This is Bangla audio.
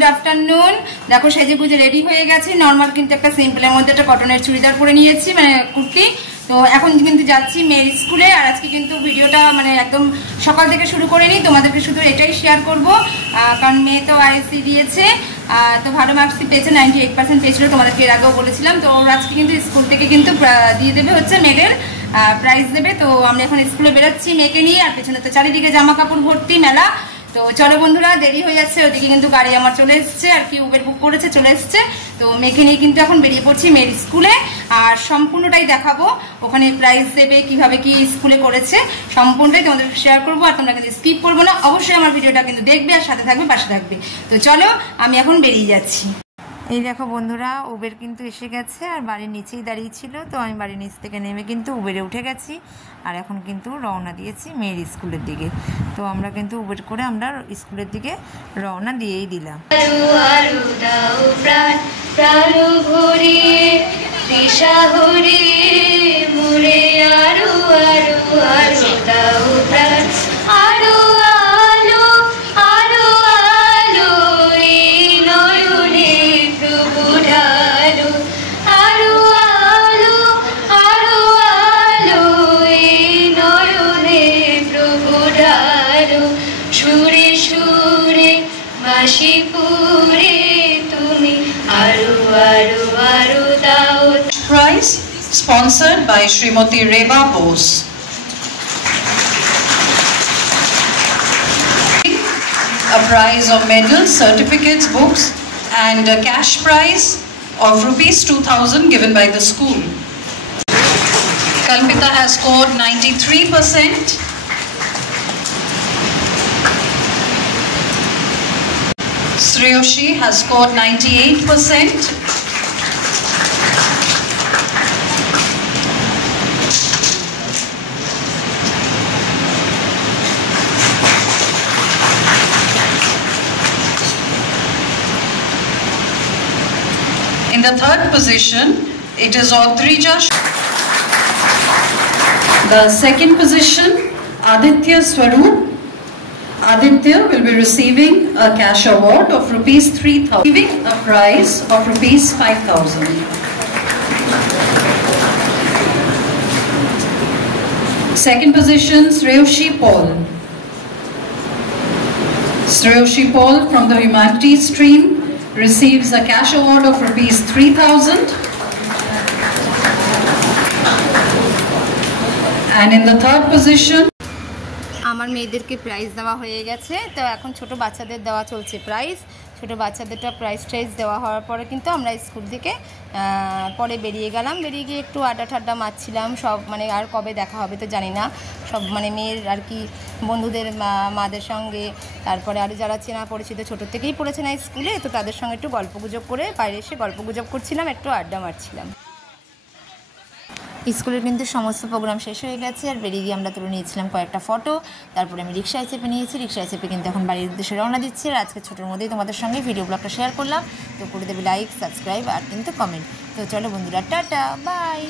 Good afternoon. দেখো সেজে গুজে রেডি হয়ে গেছি। নর্মাল কিন্তু একটা সিম্পলের মধ্যে একটা কটনের চুড়িদার পরে নিয়েছি, মানে কুর্তি। তো এখন কিন্তু যাচ্ছি মেয়ের স্কুলে। আর আজকে কিন্তু ভিডিওটা মানে একদম সকাল থেকে শুরু করে নিই, তোমাদেরকে শুধু এটাই শেয়ার করব। কারণ মেয়ে তো আইএসসি দিয়েছে, তো ভালো মার্কসই পেয়েছে, 98% পেয়েছিল, তোমাদেরকে এর আগেও বলেছিলাম। তো ওর আজকে কিন্তু স্কুল থেকে কিন্তু দিয়ে দেবে হচ্ছে মেডেল, প্রাইজ দেবে। তো আমরা এখন স্কুলে বেরোচ্ছি মেয়েকে নিয়ে। আর পেছনে তো চারিদিকে জামা কাপড় ভর্তি মেলা। তো চলো বন্ধুরা, দেরি হয়ে যাচ্ছে। ওদিকে কিন্তু গাড়ি আমার চলে এসছে, আর কি উবের বুক করেছে, চলে এসছে। তো মেয়েকে নিয়ে কিন্তু এখন বেরিয়ে পড়ছি মেয়ের স্কুলে। আর সম্পূর্ণটাই দেখাবো, ওখানে প্রাইজ দেবে, কিভাবে কি স্কুলে করেছে, সম্পূর্ণটাই তোমাদের শেয়ার করবো। আর তোমরা কিন্তু স্কিপ করবো না, অবশ্যই আমার ভিডিওটা কিন্তু দেখবে আর সাথে থাকবে, পাশে থাকবে। তো চলো আমি এখন বেরিয়ে যাচ্ছি। এই দেখো বন্ধুরা, উবের কিন্তু এসে গেছে আর বাড়ির নিচেই দাঁড়িয়ে ছিল। তো আমি বাড়ির নিচ থেকে নেমে কিন্তু উবেরে উঠে গেছি। আর এখন কিন্তু রওনা দিয়েছি মেয়ের স্কুলের দিকে। তো আমরা কিন্তু উবের করে আমরা স্কুলের দিকে রওনা দিয়েই দিলাম। Prize sponsored by Srimati Reba Bose. A prize of medals, certificates, books, and a cash prize of ₹2,000 given by the school. Kalpita has scored 93%. Shreyoshi has scored 98%. In the third position, it is Odrija. The second position, Aditya Swaroop. Aditya will be receiving a cash award of ₹3,000, receiving a prize of ₹5,000. Second position, Shreyoshi Paul. Shreyoshi Paul from the Humanities stream receives a cash award of ₹3,000. And in the third position, আমার মেয়েদেরকে প্রাইজ দেওয়া হয়ে গেছে। তো এখন ছোট বাচ্চাদের দেওয়া চলছে প্রাইজ। ছোট বাচ্চাদেরটা প্রাইজ দেওয়া হওয়ার পরে কিন্তু আমরা স্কুল থেকে পরে বেরিয়ে গেলাম। বেরিয়ে গিয়ে একটু আড্ডা ঠাড্ডা মারছিলাম সব, মানে আর কবে দেখা হবে তো জানি না। সব মানে মেয়ের আর কি বন্ধুদের মাদের সঙ্গে, তারপরে আরও যারা চেনা পরিচিত ছোটোর থেকেই পড়েছে না স্কুলে, তো তাদের সঙ্গে একটু গল্পগুজব করে বাইরে এসে গল্পগুজব করছিলাম, একটু আড্ডা মারছিলাম। স্কুলের কিন্তু সমস্ত প্রোগ্রাম শেষ হয়ে গেছে। আর বেরিয়ে গিয়ে আমরা তুলে নিয়েছিলাম কয়েকটা ফটো। তারপরে আমি রিক্সায় চেপে নিয়েছি, রিক্সায় চেপে কিন্তু এখন বাড়ির উদ্দেশ্যে রওনা দিচ্ছি। আর আজকে ছোটোর মধ্যেই তোমাদের সঙ্গে ভিডিও ব্লগটা শেয়ার করলাম। তো করে দেবে লাইক, সাবস্ক্রাইব আর কিন্তু কমেন্ট। তো চলো বন্ধুরা, টাটা, বাই।